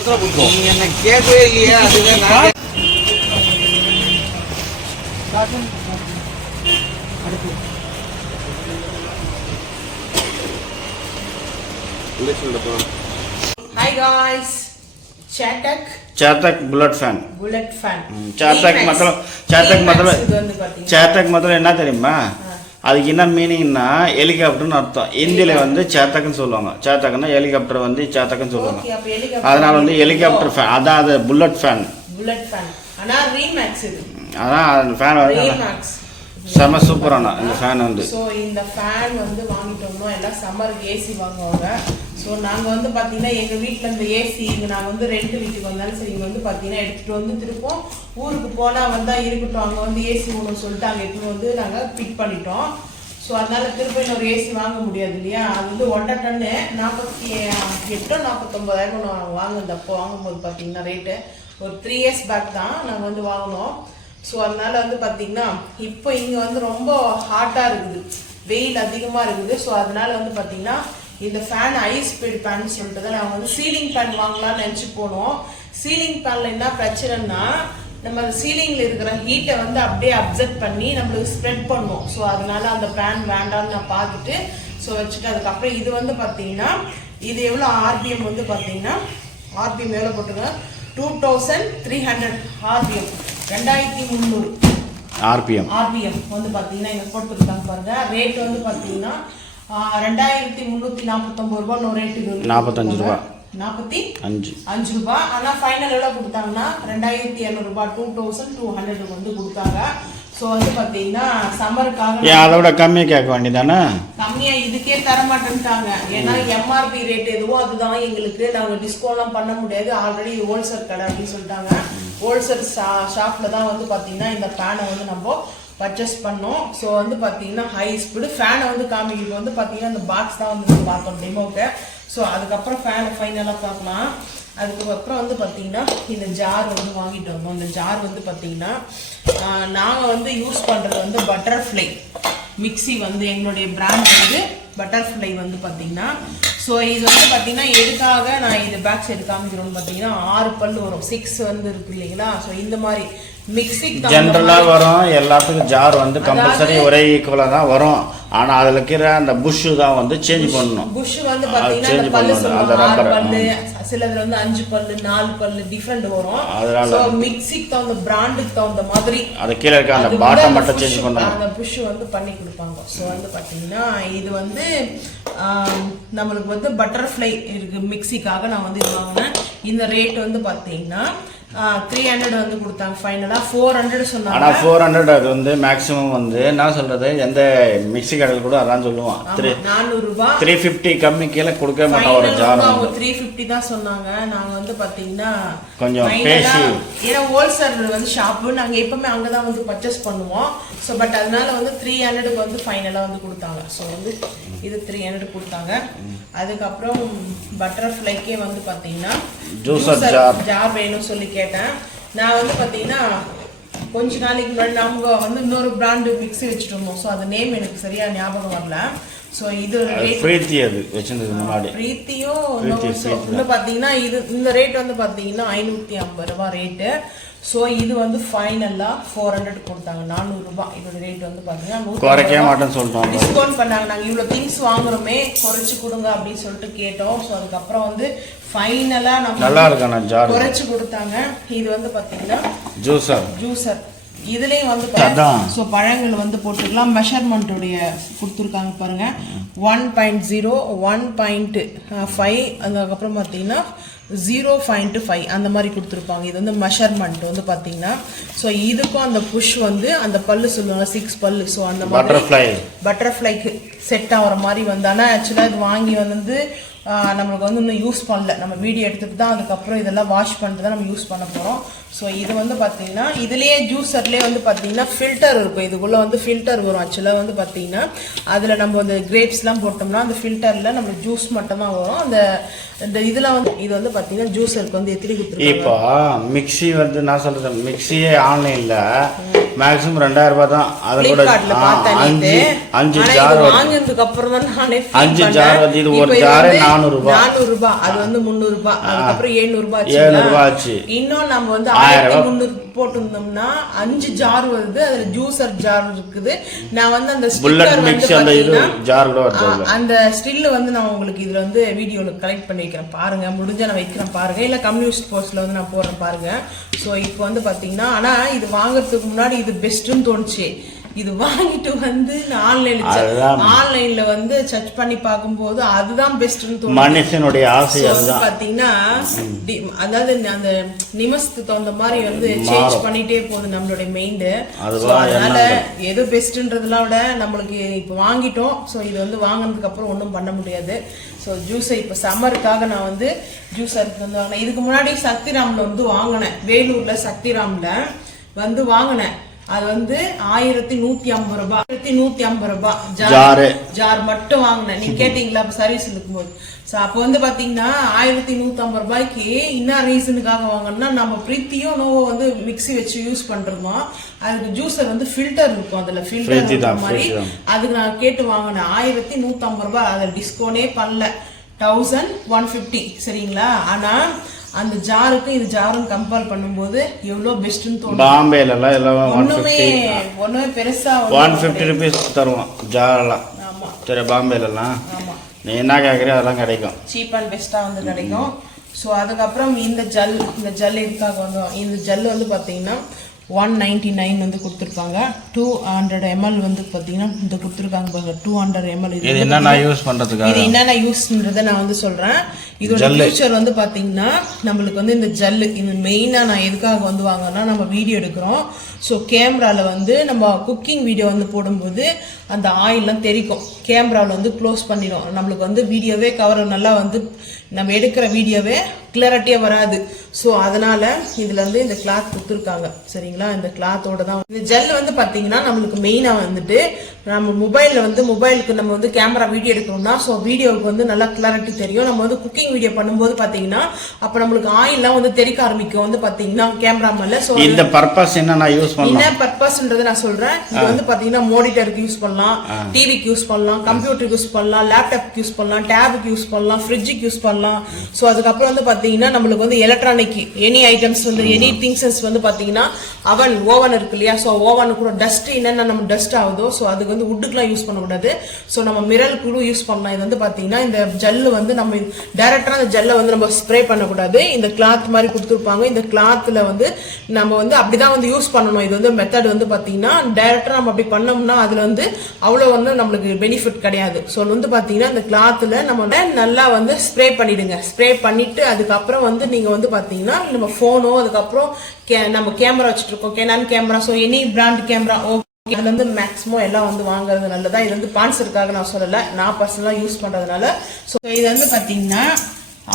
என்ன கேட்கவே இல்லையா? அதுதான் Hi guys, Chatak bullet fan. Chatak मतलब என்ன தெரியுமா? அதுக்கு என்ன மீனிங்னா ஹெலிகாப்டர்னு அர்த்தம். ஹிந்தில வந்து சேத்தக்னு சொல்லுவாங்க. சேத்தக்னா ஹெலிகாப்டர் வந்து சேத்தக்னு சொல்லுவாங்க. அதனால வந்து ஹெலிகாப்டர் ஃபேன். அதான் அது புல்லட் ஃபேன். ஆனா ரீமேக்ஸ் இது. அதான் அந்த ஃபேன் வந்து ரீமேக்ஸ். செம சூப்பரான இந்த ஃபேன் வந்து. சோ இந்த ஃபேன் வந்து வாங்கிட்டோம்னா எல்லாம் சம்மருக்கு ஏசி வாங்குவாங்க. ஸோ நாங்கள் வந்து பார்த்தீங்கன்னா எங்கள் வீட்டில் இந்த ஏசி இங்கே நாங்கள் வந்து ரெண்டு வீட்டுக்கு வந்தாலும் சரி இங்கே வந்து பார்த்தீங்கன்னா எடுத்துகிட்டு வந்து திருப்போம் ஊருக்கு போனால் வந்தால் இருக்கட்டும் அங்கே வந்து ஏசி ஒன்று சொல்லிட்டு அங்கே எடுத்துகிட்டு வந்து நாங்கள் பிக் பண்ணிட்டோம். ஸோ அதனால் திருப்ப இன்னொரு ஏசி வாங்க முடியாது இல்லையா? அது வந்து 1.5 டன்னு 48,000 49,000 வாங்குது. அப்போ வாங்கும்போது பார்த்தீங்கன்னா ரேட்டு ஒரு 3 years பேக் தான் நாங்கள் வந்து வாங்கினோம். ஸோ அதனால வந்து பார்த்தீங்கன்னா இப்போ இங்கே வந்து ரொம்ப ஹாட்டாக இருக்குது, வெயில் அதிகமாக இருக்குது. ஸோ அதனால வந்து பார்த்தீங்கன்னா இந்த ஃபேன் ஹை ஸ்பீட் ஃபேன் சொல்லிட்டு தான் நாங்கள் வந்து சீலிங் ஃபேன் வாங்கலாம்னு நினச்சி போனோம். சீலிங் ஃபேனில் என்ன பிரச்சனைனா நம்ம அந்த சீலிங்கில் இருக்கிற ஹீட்டை வந்து அப்படியே அப்சர்வ் பண்ணி நம்மளுக்கு ஸ்ப்ரெட் பண்ணுவோம். ஸோ அதனால அந்த ஃபேன் வேண்டாம்னு நான் பார்த்துட்டு ஸோ வச்சுட்டு அதுக்கப்புறம் இது வந்து பார்த்தீங்கன்னா இது எவ்வளோ ஆர்பிஎம் வந்து பார்த்தீங்கன்னா ஆர்பிஎம் எவ்வளோ போட்டுருங்க 2300 ஆர்பிஎம் 2300 ஆர்பிஎம் வந்து பார்த்தீங்கன்னா இங்கே போட்டுருக்காங்க பாருங்க. ரேட் வந்து பார்த்தீங்கன்னா 2349 ரூபாய் ரேட்டு 45 ரூபாய் 45 ரூபாய். ஆனா ஃபைனல் எவ்வளவு கொடுத்தாங்கன்னா 2200 ரூபாய் 2200 வந்து கொடுத்தாங்க. ஸோ வந்து பார்த்தீங்கன்னா சம்மருக்காக அதோட கம்மியாக கேட்க வேண்டியதானே? கம்மியாக இதுக்கே தர மாட்டேன்ட்டாங்க. ஏன்னா எம்ஆர்பி ரேட் எதுவோ அதுதான் எங்களுக்கு, நாங்கள் டிஸ்கவுண்ட்லாம் பண்ண முடியாது, ஆல்ரெடி இது ஹோல்சேல் கடை அப்படின்னு சொல்லிட்டாங்க. ஹோல்சேல் ஷாப்பில் தான் வந்து பார்த்தீங்கன்னா இந்த ஃபேனை வந்து நம்ம பர்ச்சேஸ் பண்ணோம். ஸோ வந்து பார்த்தீங்கன்னா ஹை ஸ்பீடு ஃபேனை வந்து காமிக்கிறது வந்து பார்த்தீங்கன்னா இந்த பாக்ஸ் தான் வந்து பார்த்தோம் டெமோக்கு. ஸோ அதுக்கப்புறம் ஃபேனை ஃபைனலாக பார்க்கலாம். அதுக்கப்புறம் வந்து பார்த்தீங்கன்னா இந்த ஜார் வந்து வாங்கிட்டு வந்தோம். இந்த ஜார் வந்து பார்த்தீங்கன்னா நாங்கள் வந்து யூஸ் பண்ணுறது வந்து பட்டர்ஃப்ளை மிக்சி வந்து எங்களுடைய பிராண்ட் வந்து பட்டர்ஃப்ளை வந்து பார்த்தீங்கன்னா. ஸோ இது வந்து பார்த்தீங்கன்னா எதுக்காக நான் இது பேக் சைடு காமிக்கிறோம்னு பார்த்தீங்கன்னா 6 பல்லு வரும், 6 வந்து இருக்கு இல்லைங்களா? ஸோ இந்த மாதிரி மிக்சிக்கு ஜென்ரலாக வரும் எல்லாத்துக்கும் ஜார் வந்து கம்பல்சரி ஒரே ஈக்குவலாக தான் வரும். ஆனால் அதில் இருக்கிற அந்த புஷ் தான் வந்து சேஞ்ச் பண்ணணும். புஷ் வந்து பார்த்தீங்கன்னா பல்லு சொல்லுவாங்க 6 பல்லு, சிலதுல வந்து 5 பல்லு 4 பல்லு டிஃப்ரெண்ட் வரும். அதனால மிக்சிக்கு தகுந்த பிராண்டுக்கு தகுந்த மாதிரி அது கீழே இருக்க அந்த பாட்டம் மட்டும் சேஞ்ச் பண்ணணும், அந்த புஷ் வந்து பண்ணி கொடுப்பாங்க. ஸோ வந்து பார்த்தீங்கன்னா இது வந்து நம்மளுக்கு வந்து பட்டர்ஃப்ளை இருக்கு மிக்சிக்காக நான் வந்து இது வாங்கினேன். இந்த ரேட் வந்து பார்த்தீங்கன்னா 300 வந்து கொடுத்தாங்க. ஃபைனலா 400 சொன்னாங்க. ஆனா 400 அது வந்து மேக்ஸிமம் வந்து நான் சொல்றது எந்த மிக்ஸி கடையில் கூட அதான் சொல்லுவான் 400 ரூபாய் 350 கம்மி கீழே கொடுக்க மாட்டான் ஒரு ஜார். அவங்க 350 தான் சொன்னாங்க. நாங்க வந்து பாத்தீங்கன்னா கொஞ்சம் பேசி ஏன்னா ஹோல்சேல் வந்து ஷாப்பு நாங்க எப்பவுமே அங்கதான் வந்து பர்ச்சேஸ் பண்ணுவோம். ஸோ பட் அதனால வந்து 300க்கு வந்து ஃபைனலா வந்து கொடுத்தாங்க. ஸோ வந்து இது 300 கொடுத்தாங்க. அதுக்கப்புறம் பட்டர்ஃப்ளைக்கே வந்து பாத்தீங்கன்னா ஜூஸர் ஜார் வேணும்னு சொல்லி கேட்டேன். நான் வந்து பார்த்தீங்கன்னா கொஞ்ச நாளைக்கு முன்னாடி நம்ம வந்து இன்னொரு பிராண்டு மிக்ஸி வச்சுட்டு இருந்தோம். ஸோ அது நேம் எனக்கு சரியா ஞாபகம் வரல. ஸோ இது பிரீத்தி அது வச்சிருந்தது முன்னாடி பிரீத்தியும் இன்னும் பார்த்தீங்கன்னா இது இந்த ரேட் வந்து பார்த்தீங்கன்னா 550 ரூபாய் ரேட்டு. ஸோ இது வந்து ஃபைனலாக 400 கொடுத்தாங்க 400 ரூபாய். இதோட ரேட் வந்து பார்த்தீங்கன்னா குறைக்க மாட்டேன்னு சொல்லிட்டோம், டிஸ்கவுண்ட் பண்ணாங்க. நாங்கள் இவ்வளோ திங்ஸ் வாங்குறோமே குறைச்சி கொடுங்க அப்படின்னு சொல்லிட்டு கேட்டோம். ஸோ அதுக்கப்புறம் வந்து ஃபைனலாக நம்ம நல்லா இருக்கான ஜார் குறைச்சி கொடுத்தாங்க. இது வந்து பார்த்தீங்கன்னா ஜூசர் இதுலேயும் வந்து ஸோ பழங்கள் வந்து போட்டுக்கலாம். மெஷர்மெண்ட்டுடைய கொடுத்துருக்காங்க பாருங்க 1.0 1.5 அதுக்கப்புறம் பார்த்தீங்கன்னா 0.5 அந்த மாதிரி கொடுத்துருப்பாங்க. இது வந்து மெஷர்மெண்ட் வந்து பார்த்தீங்கன்னா. ஸோ இதுக்கும் அந்த புஷ் வந்து அந்த பல்லு சொல்லுவாங்க 6 பல்லு. ஸோ அந்த மாதிரி பட்டர்ஃப்ளைக்கு செட் ஆகிற மாதிரி வந்து. ஆனால் ஆக்சுவலாக இது வாங்கி வந்து நம்மளுக்கு வந்து இன்னும் யூஸ் பண்ணல. நம்ம வீடியோ எடுத்துட்டு தான் அதுக்கப்புறம் இதெல்லாம் வாஷ் பண்ணிட்டு தான் நம்ம யூஸ் பண்ண போகிறோம். ஸோ இது வந்து பார்த்தீங்கன்னா இதுலேயே ஜூஸர்லேயே வந்து பார்த்தீங்கன்னா ஃபில்டர் இருக்கும். இதுக்குள்ளே வந்து ஃபில்டர் வரும். ஆக்சுவலாக வந்து பார்த்தீங்கன்னா அதில் நம்ம அந்த கிரேப்ஸ்லாம் போட்டோம்னா அந்த ஃபில்டரில் நம்ம ஜூஸ் மட்டும் தான் வரும். அந்த இதில் வந்து இது வந்து பார்த்தீங்கன்னா ஜூஸருக்கு வந்து எத்திரி கொடுத்துருக்கோம். இப்போ மிக்சி வந்து நான் சொல்கிறேன் மிக்சியே ஆன்லைனில் மேக்ஸிமம் 2000 ரூபாய் தான். அது கூட அஞ்சு ஜார் வாங்கினதுக்கு அப்புறம் தான் நானே 5 ஜார் வந்து இது ஒரு ஜார் 400 ரூபாய். அது வந்து 300 ரூபாய். அதுக்கப்புறம் 700 ரூபாய் ஆச்சு. இன்னும் நம்ம வந்து 1300 போட்டுருந்தோம்னா 5 ஜார் வருது. அதுல ஜூசர் ஜார் இருக்குது. நான் வந்து அந்த புல்லட் மிக்ஸ் அந்த இது ஜார் கூட வருது. அந்த ஸ்டில் வந்து நான் உங்களுக்கு இதுல வந்து வீடியோல கலெக்ட் பண்ணி வைக்கிறேன் பாருங்க. முடிஞ்சா நான் வைக்கிறேன் பாருங்க. இல்ல கம்யூனிஸ்ட் போஸ்ட்ல வந்து நான் போடுறேன் பாருங்க. சோ இப்போ வந்து பாத்தீங்கன்னா ஆனா இது வாங்குறதுக்கு முன்னாடி இது பெஸ்ட்னு தோணுச்சு. இது வாங்கிட்டு வந்து ஆன்லைன்ல வந்து சர்ச் பண்ணி பார்க்கும்போது அதுதான் பெஸ்ட்னு தோணுது. மனுஷனுடைய ஆசை அதுதான். பாத்தீங்கன்னா அதாவது அந்த நிமிஷத்துக்கு தகுந்த மாதிரி வந்து சேஞ்ச் பண்ணிட்டே போகுது நம்மளுடைய மைண்ட். அதனால எது பெஸ்ட்ன்றதெல்லாம் விட நம்மளுக்கு இப்போ வாங்கிட்டோம். ஸோ இது வந்து வாங்கினதுக்கு அப்புறம் ஒன்றும் பண்ண முடியாது. ஸோ ஜூஸை இப்போ சம்மருக்காக நான் வந்து ஜூஸருக்கு வந்து வாங்கினேன். இதுக்கு முன்னாடி சக்திராம்ல வந்து வாங்கினேன். வேலூர்ல சக்திராம்ல வந்து வாங்கினேன். அது வந்து 1150 ரூபாய். 1150 ரூபாய் ஜார் மட்டும் வாங்கினேன். நீங்க கேட்டீங்களா அப்ப சர்வீஸ் இருக்கும்போது. அப்போ வந்து பாத்தீங்கன்னா 1150 ரூபாய்க்கு என்ன ரீசனுக்காக வாங்கணும்னா நம்ம பிரீத்தியும் நோவோ வந்து மிக்ஸி வச்சு யூஸ் பண்றோம். அதுக்கு ஜூஸர் வந்து ஃபில்டர் இருக்கும். அதுல ஃபில்டர் மாதிரி அதுக்கு நான் கேட்டு வாங்கினேன். 1150 ரூபாய். அதை டிஸ்கவுண்டே பண்ணல. 1150 சரிங்களா. ஆனா அந்த ஜாருக்கு இது ஜாரும் கம்பேர் பண்ணும்போது எவ்வளவு பெஸ்ட்னு தோணுது. பாம்பேல எல்லாம் ஒண்ணுமே பெருசா 150 ரூபீஸ் தருவோம் ஜாரெல்லாம். ஆமா சரி பாம்பேல எல்லாம் நீ என்ன கேக்குறியோ அதெல்லாம் கிடைக்கும். சீப் அண்ட் பெஸ்டா வந்து கிடைக்கும். ஸோ அதுக்கப்புறம் இந்த ஜல் இதுக்காக வந்து இந்த ஜல் வந்து பாத்தீங்கன்னா 199 வந்து கொடுத்துருக்காங்க. 200 ml வந்து பார்த்தீங்கன்னா இந்த கொடுத்துருக்காங்க பாருங்க. 200 ml. இது என்னென்ன யூஸ் பண்ணுறதுக்காக இது என்னென்ன யூஸ்ன்றதை நான் வந்து சொல்கிறேன். இதோட ஃபியூச்சர் வந்து பார்த்தீங்கன்னா நம்மளுக்கு வந்து இந்த ஜல்லு இது மெயினாக நான் எதுக்காக வந்து வாங்கினா நம்ம வீடியோ எடுக்கிறோம். ஸோ கேமராவில் வந்து நம்ம குக்கிங் வீடியோ வந்து போடும்போது அந்த ஆயிலெலாம் தெரிக்கும். கேமராவில் வந்து க்ளோஸ் பண்ணிடும். நம்மளுக்கு வந்து வீடியோவே கவர் நல்லா வந்து நம்ம எடுக்கிற வீடியோவே கிளாரிட்டியாக வராது. ஸோ அதனால் இதில் வந்து இந்த கிளாத் கொடுத்துருக்காங்க சரிங்களா. இந்த கிளாத்தோட தான் இந்த ஜெல் வந்து பார்த்தீங்கன்னா நம்மளுக்கு மெயினாக வந்துட்டு நம்ம மொபைலில் வந்து மொபைலுக்கு நம்ம வந்து கேமரா வீடியோ எடுக்கணும்னா ஸோ வீடியோவுக்கு வந்து நல்லா கிளாரிட்டி தெரியும். நம்ம வந்து குக்கிங் வீடியோ பண்ணும்போது பார்த்தீங்கன்னா அப்போ நம்மளுக்கு ஆயிலெலாம் வந்து தெரிக்க ஆரம்பிக்கும் வந்து பார்த்தீங்கன்னா கேமரா மேலே. ஸோ இந்த பர்பஸ் என்ன பர்பஸ்ன்றது நான் சொல்கிறேன். இது வந்து பார்த்தீங்கன்னா மானிட்டருக்கு யூஸ் பண்ணலாம், டிவிக்கு யூஸ் பண்ணலாம், கம்ப்யூட்டருக்கு யூஸ் பண்ணலாம், லேப்டாப்க்கு யூஸ் பண்ணலாம், டேபுக்கு யூஸ் பண்ணலாம், ஃப்ரிட்ஜுக்கு யூஸ் பண்ணலாம். ஸோ அதுக்கப்புறம் வந்து பார்த்தீங்கன்னா நம்மளுக்கு வந்து எலக்ட்ரானிக் எனி ஐட்டம்ஸ் வந்து எனி திங்ஸஸ் வந்து பார்த்தீங்கன்னா ஓவன் இருக்கு இல்லையா. ஸோ ஓவன் கூட டஸ்ட் என்னென்ன நம்ம டஸ்ட் ஆகுதோ ஸோ அதுக்கு வந்து உட்டுக்குலாம் யூஸ் பண்ணக்கூடாது. ஸோ நம்ம மிரல் கூட யூஸ் பண்ணலாம். இது வந்து பார்த்தீங்கன்னா இந்த ஜல்லு வந்து நம்ம டைரக்டா அந்த ஜல்லை வந்து நம்ம ஸ்ப்ரே பண்ணக்கூடாது. இந்த கிளாத் மாதிரி கொடுத்துருப்பாங்க. இந்த கிளாத்தில் வந்து நம்ம வந்து அப்படிதான் வந்து யூஸ் பண்ணணும். இது வந்து மெத்தட் வந்து பார்த்தீங்கன்னா டைரக்டா நம்ம அப்படி பண்ணோம்னா அதுல வந்து அவ்வளோ வந்து நம்மளுக்கு பெனிஃபிட் கிடையாது. ஸோ வந்து பார்த்தீங்கன்னா இந்த கிளாத்தில் நம்ம நல்லா வந்து ஸ்ப்ரே பண்ணிடுங்க. ஸ்ப்ரே பண்ணிட்டு அதுக்கப்புறம் வந்து நீங்க வந்து பாத்தீங்கன்னா நம்ம போனோ அதுக்கப்புறம் நம்ம கேமரா வச்சுட்டு இருக்கோம் Canon camera. So any brand camera okay அதுல வந்து மேக்ஸிமம் எல்லாம் வந்து வாங்குறது நல்லதா. இது வந்து ஸ்பான்சருக்காக நான் சொல்லலை, நான் பர்சனலா யூஸ் பண்றதுனால. ஸோ இது வந்து பாத்தீங்கன்னா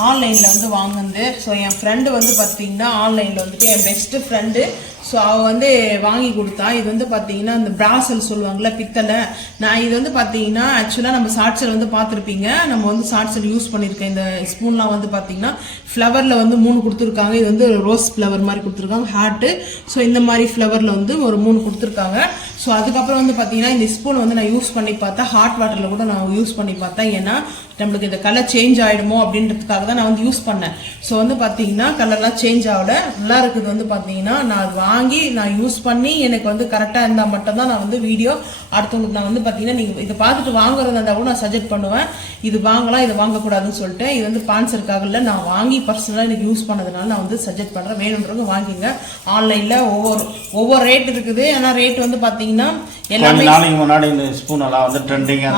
ஆன்லைன்ல வந்து வாங்குது. ஸோ என் ஃப்ரெண்டு வந்து பாத்தீங்கன்னா ஆன்லைன்ல வந்துட்டு என் பெஸ்ட் ஃப்ரெண்டு. ஸோ அவள் வந்து வாங்கி கொடுத்தா. இது வந்து பார்த்தீங்கன்னா இந்த பிராசல் சொல்லுவாங்கள்ல பித்தளை. நான் இது வந்து பார்த்தீங்கன்னா ஆக்சுவலாக நம்ம ஷார்ட்ஸில் வந்து பார்த்துருப்பீங்க. நம்ம வந்து ஷார்ட்ஸில் யூஸ் பண்ணியிருக்கேன். இந்த ஸ்பூன்லாம் வந்து பார்த்தீங்கன்னா ஃப்ளவரில் வந்து 3 கொடுத்துருக்காங்க. இது வந்து ரோஸ் ஃப்ளவர் மாதிரி கொடுத்துருக்காங்க ஹார்ட்டு. ஸோ இந்த மாதிரி ஃப்ளவரில் வந்து ஒரு 3 கொடுத்துருக்காங்க. ஸோ அதுக்கப்புறம் வந்து பார்த்தீங்கன்னா இந்த ஸ்பூன் வந்து நான் யூஸ் பண்ணி பார்த்தேன். ஹாட் வாட்டரில் கூட நான் யூஸ் பண்ணி பார்த்தேன். ஏன்னா நம்மளுக்கு இந்த கலர் சேஞ்ச் ஆகிடுமோ அப்படின்றதுக்காக தான் நான் வந்து யூஸ் பண்ணேன். ஸோ வந்து பார்த்தீங்கன்னா கலர்லாம் சேஞ்ச் ஆகல, நல்லா இருக்குது. வந்து பார்த்தீங்கன்னா நான் வாங்கி நான் யூஸ் பண்ணி எனக்கு வந்து கரெக்டாக இருந்தால் மட்டும்தான் நான் வந்து வீடியோ அடுத்தவங்களுக்கு நான் வந்து பார்த்தீங்கன்னா நீங்கள் இதை பார்த்துட்டு வாங்குறதா இருந்தால் கூட நான் சஜெக்ட் பண்ணுவேன். இது வாங்கலாம் இது வாங்கக்கூடாதுன்னு சொல்லிட்டு. இது வந்து ஸ்பான்சருக்காக இல்லை, நான் வாங்கி பர்சனலாக எனக்கு யூஸ் பண்ணதுனால நான் வந்து சஜெக்ட் பண்ணுறேன். வேணுன்றவங்க வாங்கிங்க. ஆன்லைனில் ஒவ்வொரு ரேட் இருக்குது. ஆனால் ரேட் வந்து பார்த்தீங்கன்னா எல்லாமே நாளைக்கு முன்னாடி இந்த ஸ்பூன் எல்லாம் வந்து ட்ரெண்டிங்கா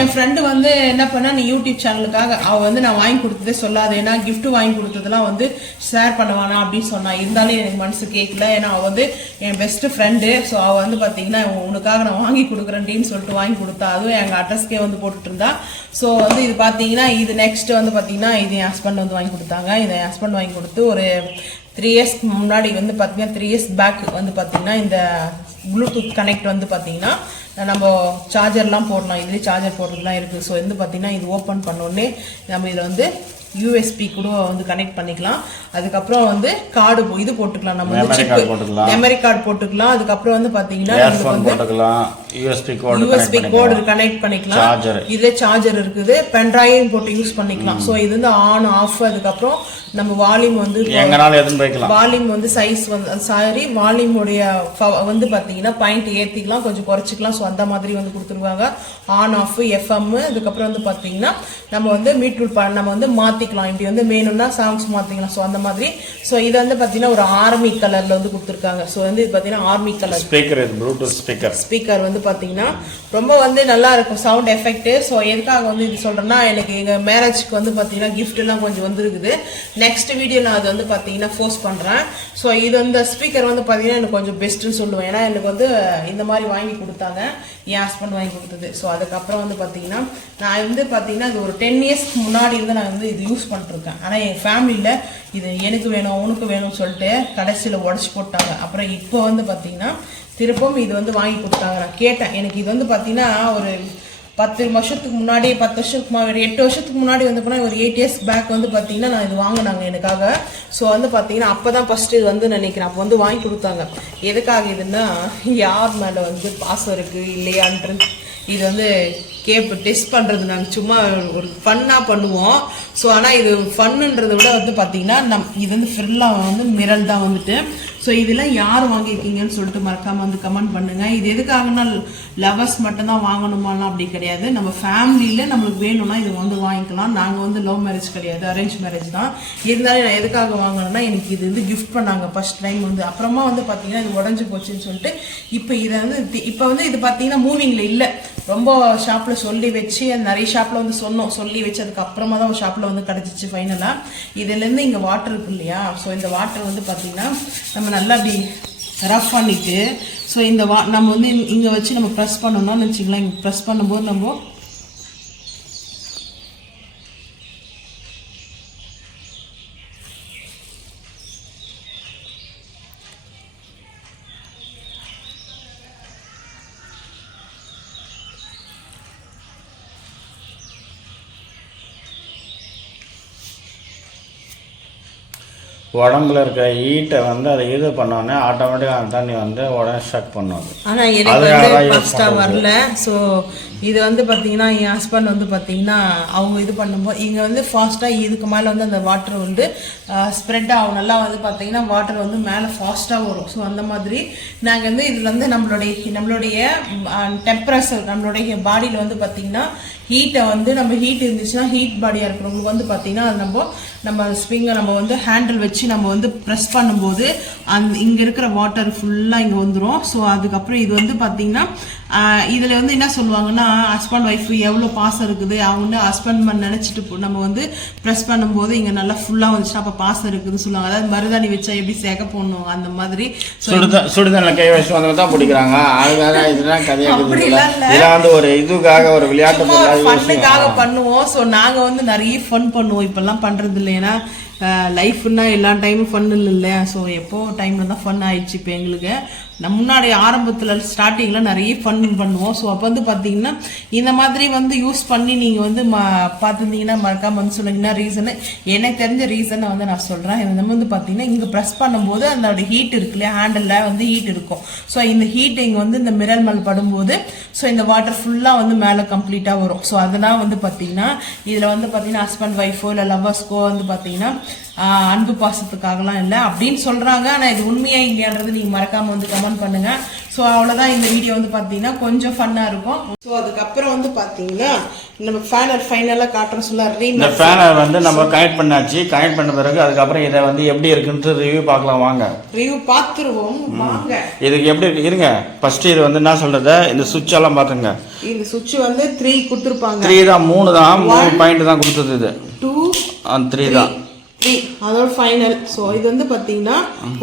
என் ஃப்ரெண்டு வந்து என்ன பண்ணா நீ யூடியூப் சேனலுக்காக அவ வந்து நான் வாங்கி கொடுத்ததே சொல்லாது, ஏன்னா கிஃப்ட் வாங்கி கொடுத்ததெல்லாம் வந்து ஷேர் பண்ணுவானா அப்படின்னு சொன்னா. இருந்தாலும் எனக்கு மனசு கேட்கல, ஏன்னா அவ வந்து என் பெஸ்ட் ஃப்ரெண்டு. ஸோ அவ வந்து பாத்தீங்கன்னா உனக்காக நான் வாங்கி கொடுக்குறேன்னு சொல்லிட்டு வாங்கி கொடுத்தா. அதுவும் எங்க அட்ரஸ்க்கே வந்து போட்டுட்டு இருந்தா. ஸோ வந்து இது பாத்தீங்கன்னா இது நெக்ஸ்ட் வந்து பாத்தீங்கன்னா இது என் ஹஸ்பண்ட் வந்து வாங்கி கொடுத்தாங்க. இதை என் ஹஸ்பண்ட் வாங்கி கொடுத்து ஒரு 3 இயர்ஸ்க்கு முன்னாடி வந்து பார்த்தீங்கன்னா 3 இயர்ஸ் பேக் வந்து பார்த்தீங்கன்னா இந்த ப்ளூடூத் கனெக்ட் வந்து பார்த்தீங்கன்னா நம்ம சார்ஜர்லாம் போடலாம். இதுலேயே சார்ஜர் போடுறதுலாம் இருக்குது. ஸோ வந்து பார்த்தீங்கன்னா இது ஓப்பன் பண்ணோடனே நம்ம இதில் வந்து யூஎஸ்பி கூட வந்து கனெக்ட் பண்ணிக்கலாம். அதுக்கப்புறம் வந்து கார்டு இது போட்டுக்கலாம், நம்ம வந்து மெமரி கார்டு போட்டுக்கலாம். அதுக்கப்புறம் வந்து பாத்தீங்கன்னா யூஎஸ்பி கோடு கனெக்ட் பண்ணிக்கலாம். இதுல சார்ஜர் இருக்குது, பென்ட்ரைவ் போட்டு யூஸ் பண்ணிக்கலாம். ஸோ இது வந்து ஆன் ஆஃப். அதுக்கப்புறம் நம்ம வால்யூம் வந்து வால்யூம் வந்து சைஸ் வந்து சாரி வால்யூமுடைய வந்து பாத்தீங்கன்னா பாயிண்ட் ஏத்திக்கலாம், கொஞ்சம் குறைச்சிக்கலாம். ஸோ அந்த மாதிரி வந்து கொடுத்துருவாங்க. On off FM. அதுக்கப்புறம் வந்து பாத்தீங்கன்னா நம்ம வந்து மீட்டூல் நம்ம வந்து மாத்திக்கலாம், இப்படி வந்து வேணும்னா சாங்ஸ் மாத்திக்கலாம். ஸோ அந்த மாதிரி. ஸோ இது வந்து பாத்தீங்கன்னா ஒரு ஆர்மி கலர்ல வந்து கொடுத்துருக்காங்க. ஸோ வந்து இது பாத்தீங்கன்னா ஆர்மி கலர் ஸ்பீக்கர் வந்து பாத்தீங்கன்னா ரொம்ப வந்து நல்லா இருக்கும் சவுண்ட் எஃபெக்ட். ஸோ எதுக்காக வந்து இது சொல்றேன்னா, எனக்கு எங்க மேரேஜ்க்கு வந்து பாத்தீங்கன்னா கிஃப்ட் எல்லாம் கொஞ்சம் வந்துருக்குது. நெக்ஸ்ட் வீடியோ நான் அது வந்து பாத்தீங்கன்னா போஸ்ட் பண்றேன். ஸோ இது வந்து ஸ்பீக்கர் வந்து பாத்தீங்கன்னா எனக்கு கொஞ்சம் பெஸ்ட்னு சொல்லுவேன். ஏன்னா எனக்கு வந்து இந்த மாதிரி வாங்கி கொடுத்தாங்க, என் ஹஸ்பண்ட் வாங்கி கொடுத்தது. ஸோ அதுக்கப்புறம் வந்து பாத்தீங்கன்னா நான் வந்து பாத்தீங்கன்னா இது ஒரு 10 இயர்ஸ்க்கு முன்னாடி இருந்து நான் வந்து இது யூஸ் பண்ணிருக்கேன். ஆனா என் ஃபேமிலியில இது எனக்கு வேணும் உனக்கு வேணும்னு சொல்லிட்டு கடைசியில உடச்சு போட்டாங்க. அப்புறம் இப்போ வந்து பாத்தீங்கன்னா திருப்பம் இது வந்து வாங்கி கொடுத்தாங்க. நான் கேட்டேன், எனக்கு இது வந்து பாத்தீங்கன்னா ஒரு 10 வருஷத்துக்கு முன்னாடி 10 வருஷத்துக்கு முன்னாடி 8 வருஷத்துக்கு முன்னாடி வந்து போனால் ஒரு 8 இயர்ஸ் பேக் வந்து பார்த்தீங்கன்னா நான் இது வாங்கினாங்க எனக்காக. ஸோ வந்து பார்த்தீங்கன்னா அப்போ தான் ஃபஸ்ட்டு இது வந்து நினைக்கிறேன் அப்போ வந்து வாங்கி கொடுத்தாங்க. எதுக்காக இதுன்னா யார் மேலே வந்து பாசம் இருக்குது இல்லையான்றது இது வந்து டெஸ்ட் பண்ணுறது நாங்கள் சும்மா ஒரு ஃபன்னாக பண்ணுவோம். ஸோ ஆனால் இது ஃபன்னுன்றதை விட வந்து பார்த்தீங்கன்னா இது வந்து ஃபுல்லாக வந்து மிரல் தான் வந்துட்டு. ஸோ இதெல்லாம் யார் வாங்கியிருக்கீங்கன்னு சொல்லிட்டு மறக்காமல் வந்து கமெண்ட் பண்ணுங்கள். இது எதுக்காகனா லவர்ஸ் மட்டும்தான் வாங்கணுமாலாம் அப்படி கிடையாது. நம்ம ஃபேமிலியில் நம்மளுக்கு வேணும்னா இது வந்து வாங்கிக்கலாம். நாங்கள் வந்து லவ் மேரேஜ் கிடையாது, அரேஞ்ச் மேரேஜ் தான். இருந்தாலும் நான் எதுக்காக வாங்கணும்னா எனக்கு இது வந்து கிஃப்ட் பண்ணாங்க ஃபர்ஸ்ட் டைம் வந்து. அப்புறமா வந்து பார்த்தீங்கன்னா இது உடஞ்சி போச்சுன்னு சொல்லிட்டு இப்போ இதை வந்து இப்போ வந்து இது பார்த்தீங்கன்னா மூவிங்கில் இல்லை, ரொம்ப ஷாப்பில் சொல்லி வச்சு நிறைய ஷாப்பில் வந்து சொல்லி வச்சு அதுக்கு அப்புறமா தான் ஒரு ஷாப்பில் வந்து கிடச்சிச்சு ஃபைனலாக. இதுலேருந்து இங்கே வாட்டர் இருக்கு இல்லையா, ஸோ இந்த வாட்டர் வந்து பார்த்தீங்கன்னா நம்ம நல்லா அப்படி ரஃப் பண்ணிட்டு ஸோ இந்த நம்ம வந்து இங்கே வச்சு நம்ம ப்ரெஸ் பண்ணோம்னா வச்சுக்கலாம். இங்கே ப்ரெஸ் பண்ணும்போது நம்ம உடம்புல இருக்க ஹீட்டை வந்து அதை இது பண்ணோன்னே ஆட்டோமேட்டிக்காக அந்த தண்ணி வந்து உடனே ஷக் பண்ணும். ஆனால் எனக்கு வந்து ஃபாஸ்ட்டாக வரல. ஸோ இது வந்து பார்த்தீங்கன்னா என் ஹஸ்பண்ட் வந்து பார்த்தீங்கன்னா அவங்க இது பண்ணும்போது இங்கே வந்து ஃபாஸ்ட்டாக இதுக்கு மேலே வந்து அந்த வாட்டர் வந்து ஸ்ப்ரெட் ஆகும். நல்லா வந்து பார்த்தீங்கன்னா வாட்டர் வந்து மேலே ஃபாஸ்ட்டாக வரும். ஸோ அந்த மாதிரி நாங்கள் வந்து இதில் வந்து நம்மளுடைய டெம்பரேச்சர் நம்மளுடைய பாடியில் வந்து பார்த்தீங்கன்னா ஹீட்டை வந்து நம்ம ஹீட் இருந்துச்சுன்னா ஹீட் பாடியாக இருக்கிறவங்களுக்கு வந்து பார்த்தீங்கன்னா அது நம்ம ஸ்ப்ரிங்கை நம்ம வந்து ஹேண்டில் வச்சு நம்ம வந்து ப்ரெஸ் பண்ணும்போது இங்கே இருக்கிற வாட்டர் ஃபுல்லாக இங்கே வந்துடும். ஸோ அதுக்கப்புறம் இது வந்து பார்த்தீங்கன்னா இதில் வந்து என்ன சொல்லுவாங்கன்னா ஹஸ்பண்ட் ஒய்ஃப் எவ்வளோ பாசம் இருக்குது அவங்க வந்து ஹஸ்பண்ட் நினச்சிட்டு நம்ம வந்து ப்ரெஸ் பண்ணும்போது இங்கே நல்லா ஃபுல்லாக வந்துச்சுன்னா அப்போ பாசம் இருக்குதுன்னு சொல்லுவாங்க. அதாவது மருதாணி வச்சா எப்படி சேக போடணும் அந்த மாதிரி சுடுதண்ணில் கை வச்சு வந்து தான் பிடிக்கிறாங்க. இதெல்லாம் ஒரு இதுக்காக ஒரு விளையாட்டு ஃபன்னுக்காக பண்ணுவோம். ஸோ நாங்கள் வந்து நிறைய ஃபன் பண்ணுவோம், இப்பெல்லாம் பண்ணுறது இல்லை. ஏன்னா லைஃப்னா எல்லா டைமும் ஃபன் இல்லையா. ஸோ எப்போ டைமில் தான் ஃபன் ஆயிடுச்சு இப்போ எங்களுக்கு. முன்னாடி ஆரம்பத்தில் ஸ்டார்டிங்கில் நிறைய ஃபன் பண்ணுவோம். ஸோ அப்போ வந்து பார்த்தீங்கன்னா இந்த மாதிரி வந்து யூஸ் பண்ணி நீங்கள் வந்து பார்த்துருந்தீங்கன்னா மறக்காம வந்து சொன்னீங்கன்னா ரீசனு எனக்கு தெரிஞ்ச ரீசனை வந்து நான் சொல்கிறேன். இது வந்து பார்த்தீங்கன்னா இங்கே ப்ரெஸ் பண்ணும்போது அதோட ஹீட் இருக்கு இல்லையா, ஹேண்டில் வந்து ஹீட் இருக்கும். ஸோ இந்த ஹீட் இங்கே வந்து இந்த மிரல் மேல் படும்போது ஸோ இந்த வாட்டர் ஃபுல்லாக வந்து மேலே கம்ப்ளீட்டாக வரும். ஸோ அதெல்லாம் வந்து பார்த்தீங்கன்னா இதில் வந்து பார்த்தீங்கன்னா ஹஸ்பண்ட் ஒய்ஃபோ இல்லை லவ்வர்ஸ்க்கோ வந்து பார்த்தீங்கன்னா அன்பு பாசத்துக்காகலாம் இல்லை அப்படின்னு சொல்கிறாங்க. ஆனால் இது உண்மையா இல்லையான்றது நீங்கள் மறக்காமல் வந்து கமெண்ட் பண்ணுங்க. ஸோ அவ்வளோதான் இந்த வீடியோ வந்து பார்த்தீங்கன்னா கொஞ்சம் ஃபன்னாக இருக்கும். ஸோ அதுக்கப்புறம் வந்து பார்த்தீங்கன்னா நம்ம ஃபைனலாக காட்டுற சொல்ல இந்த ஃபேனர் வந்து நம்ம கனெக்ட் பண்ணாச்சு. கனெக்ட் பண்ண பிறகு அதுக்கப்புறம் இதை வந்து எப்படி இருக்குன்ட்டு ரிவ்யூ பார்க்கலாம் வாங்க. ரிவ்யூ பார்த்துருவோம் வாங்க. இதுக்கு எப்படி இருக்கு இருங்க. ஃபர்ஸ்ட் இது வந்து என்ன சொல்றது, இந்த சுவிட்ச் எல்லாம் பார்த்துங்க. இந்த சுவிட்ச் வந்து 3 கொடுத்துருப்பாங்க. 3 தான் 3 தான் 3 பாயிண்ட் தான் கொடுத்தது. இது 2 3 தான் அதோட ஃபைனல். ஸோ இது வந்து பார்த்தீங்கன்னா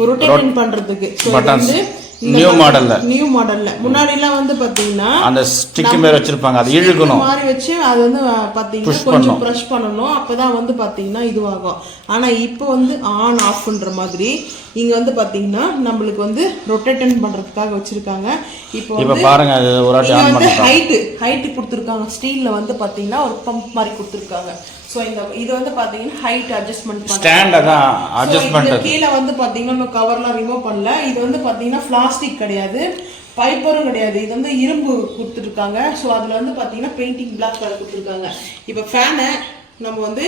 ரொட்டேட் பண்றதுக்கு நியூ மாடல்ல முன்னாடிலாம் வந்து பாத்தீங்கன்னா அந்த ஸ்டிக் மேல வச்சிருப்பாங்க, அது இழுக்கணும் மாதிரி வச்சு அது வந்து பாத்தீங்கன்னா கொஞ்சம் பிரஷ் பண்ணனும், அப்பதான் வந்து பாத்தீங்கன்னா இதுவாகும். ஆனா இப்போ வந்து ஆன் ஆஃப்ன்ற மாதிரி இங்க வந்து பாத்தீங்கன்னா நம்மளுக்கு வந்து ரொட்டேட் பண்றதுக்காக வச்சிருக்காங்க. இப்போ பாருங்க ஒரு ஹைட் கொடுத்துருக்காங்க. ஸ்டீல்ல வந்து பாத்தீங்கன்னா ஒரு பம்ப் மாதிரி கொடுத்துருக்காங்க. ஸோ ஸோ இது வந்து பார்த்தீங்கன்னா ஹைட் அட்ஜஸ்ட்மெண்ட் ஸ்டாண்ட் அதான் அட்ஜஸ்ட்மெண்ட். கீழே வந்து பார்த்தீங்கன்னா கவர்லாம் ரிமூவ் பண்ணல. இது வந்து பார்த்தீங்கன்னா பிளாஸ்டிக் கிடையாது, பைப்பரும் கிடையாது, இது வந்து இரும்பு கொடுத்துருக்காங்க. ஸோ அதில் வந்து பார்த்தீங்கன்னா பெயிண்டிங் பிளாக் கலர் கொடுத்துருக்காங்க. இப்போ ஃபேனை நம்ம வந்து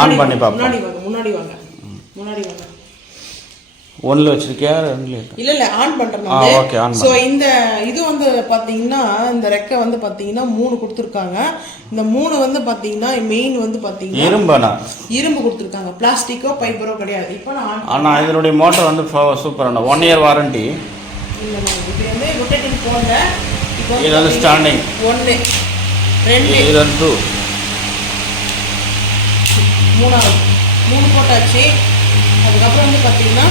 ஆன் பண்ணி பார்ப்போம். முன்னாடி வாங்க. ஒன்ல வச்சிருக்கியா? இல்ல ஆன் பண்றேன். ஓகே, ஆன் பண்ணு. சோ இந்த இது வந்து பாத்தீங்கன்னா இந்த ரெக்கை வந்து பாத்தீங்கன்னா 3 கொடுத்துருக்காங்க. இந்த 3 வந்து பாத்தீங்கன்னா மெயின் வந்து பாத்தீங்கன்னா இரும்பு கொடுத்துருக்காங்க, பிளாஸ்டிக்கோ பைப்பரோ கிடையாது. இப்போ நான் ஆனா இதனுடைய மோட்டார் வந்து சூப்பரான 1 இயர் வாரண்டி. இல்ல இது வந்து ரொட்டேட்டிங் போங்க. இப்போ இது வந்து ஸ்டாண்டிங் 1 2 இது 2 3 போட்டாச்சு. அதுக்கப்புறம் வந்து பார்த்தீங்கன்னா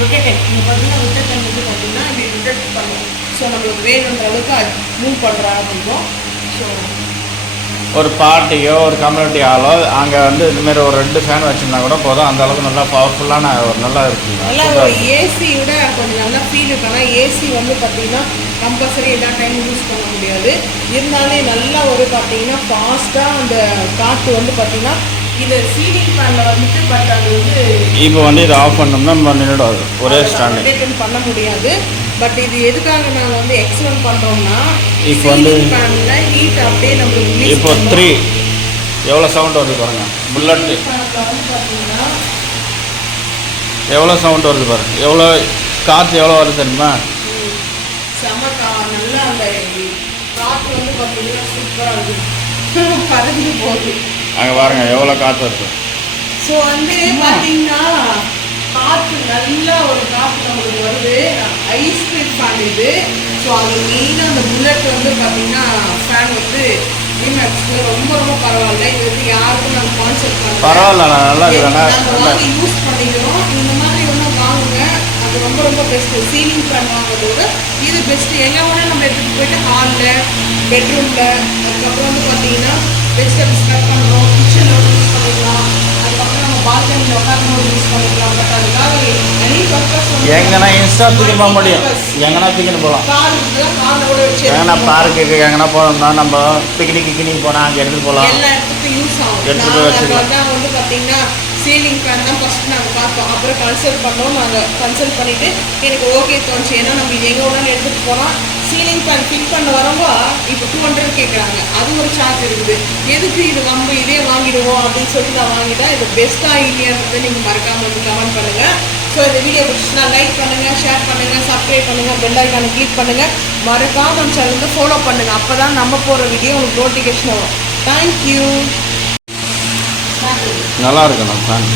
ரொட்டேட், இங்கே பார்த்தீங்கன்னா ரொட்டேட் வந்து பார்த்தீங்கன்னா இப்படி ரொட்டேட் பண்ணும். ஸோ நம்மளுக்கு வேணுன்ற அளவுக்கு மூவ் பண்ணுறாங்க அப்படிங்கும். ஸோ ஒரு பார்ட்டியோ ஒரு கம்யூனிட்டி ஹாலோ அங்கே வந்து இதுமாரி ஒரு 2 ஃபேன் வச்சுருந்தா கூட போதும். அந்த அளவுக்கு நல்லா பவர்ஃபுல்லான ஒரு நல்லா இருக்குங்க. நல்லா ஒரு ஏசி விட கொஞ்சம் நல்லா ஃபீல் இருக்குன்னா ஏசி வந்து பார்த்தீங்கன்னா கம்பல்சரி எல்லா டைமும் யூஸ் பண்ண முடியாது. இருந்தாலே நல்லா ஒரு பார்த்தீங்கன்னா ஃபாஸ்ட்டாக அந்த காற்று வந்து பார்த்தீங்கன்னா இது சீலிங் ஃபேன்ல வந்துட்டு பட் அது வந்து இப்போ வந்து இதை ஆஃப் பண்ணோம்னா நம்ம நின்றுடாது, ஒரே ஸ்டாண்ட் ரொட்டேட் பண்ண முடியாது. பட் இது எதுக்காக நாங்கள் வந்து எக்ஸ்பிளைன் பண்ணுறோம்னா இப்போ வந்து ஃபேன்ல ஹீட் அப்படியே நம்மளுக்கு இப்போ 3 எவ்வளோ சவுண்ட் வருது பாருங்க. புல்லட் பார்த்தீங்கன்னா எவ்வளோ சவுண்ட் வருது பாருங்க, எவ்வளோ காற்று எவ்வளோ வருது தெரியுமா? செம நல்லா அந்த காற்று வந்து பார்த்தீங்கன்னா சூப்பராக இருக்குது, பறந்து போகுது. அங்கே பாருங்க எவ்வளோ காற்று வருது. ஸோ வந்து பார்த்தீங்கன்னா காற்று நல்ல ஒரு காற்று நம்மளுக்கு வருது. ஐஸ் கிரீம் ஃபேன் இது. ஸோ அது மெயினாக அந்த புல்லட் வந்து பார்த்தீங்கன்னா ஃபேன் வந்து ரொம்ப ரொம்ப பரவாயில்ல. இது வந்து யாருக்கும் நாங்கள் கான்செப்ட் பண்ணல, பரவாயில்ல, நல்லா நாங்கள் வாங்கி யூஸ் பண்ணிக்கிறோம். இந்த மாதிரி ஒன்றும் வாங்குங்க, அது ரொம்ப ரொம்ப பெஸ்ட்டு. சீலிங் ஃபேன் வாங்குறதோட இது பெஸ்ட்டு. எங்கே வேணால் நம்ம எடுத்துகிட்டு போயிட்டு ஹாலில், பெட்ரூமில், அதுக்கப்புறம் வந்து பார்த்தீங்கன்னா வெஜிடபிள்ஸ் கட் பண்ணுறோம், கிச்சனில் யூஸ் பண்ணிக்கலாம். அதுக்கப்புறம் நம்ம பால்கனியில் உட்காந்து யூஸ் பண்ணிக்கலாம். பட் அதுக்காக எனி பர்பஸ் எங்கன்னா இன்ஸ்டா தூக்கி போக முடியும், எங்கன்னா தூக்கிட்டு போகலாம். கார் இருக்குல்ல, காரோட வச்சு எங்கன்னா பார்க்குக்கு எங்கன்னா போனோம்னா நம்ம பிக்னிக் போனால் அங்கே எடுத்துகிட்டு போகலாம். எல்லா இடத்துக்கும் யூஸ் ஆகும். எடுத்துகிட்டு வச்சுக்கலாம். தான் வந்து பார்த்தீங்கன்னா சீலிங் ஃபேன் தான் ஃபஸ்ட்டு நாங்கள் பார்த்தோம். அப்புறம் கன்சல்ட் பண்ணோம். நாங்கள் கன்சல்ட் பண்ணிவிட்டு எனக்கு ஓகே தோணுச்சு. ஏன்னா நம்ம இது எங்கே வேணாலும் எடுத்துகிட்டு போனால் சீலிங் ஃபேன் ஃபிட் பண்ண வரவோ இப்போ 200 கேட்குறாங்க. அது ஒரு சார்ஜ் இருக்குது. எதுக்கு இது நம்ம இதே வாங்கிடுவோம் அப்படின்னு சொல்லிட்டு நான் வாங்கிட்டேன். இது பெஸ்ட்டாக இல்லையான்றதை நீங்கள் மறக்காமல் வந்து கமெண்ட் பண்ணுங்கள். ஸோ இந்த வீடியோ பிடிச்சினா லைக் பண்ணுங்கள், ஷேர் பண்ணுங்கள், சப்ஸ்கிரைப் பண்ணுங்கள், பெல் ஐக்கானை கிளிக் பண்ணுங்கள், மறக்காம நம்ம சேனல் வந்து ஃபாலோ பண்ணுங்கள். அப்போ தான் நம்ம போகிற வீடியோ உங்களுக்கு நோட்டிஃபிகேஷன் வரும். தேங்க்யூ. நல்லா இருக்கு நம்ம ஃபேன்.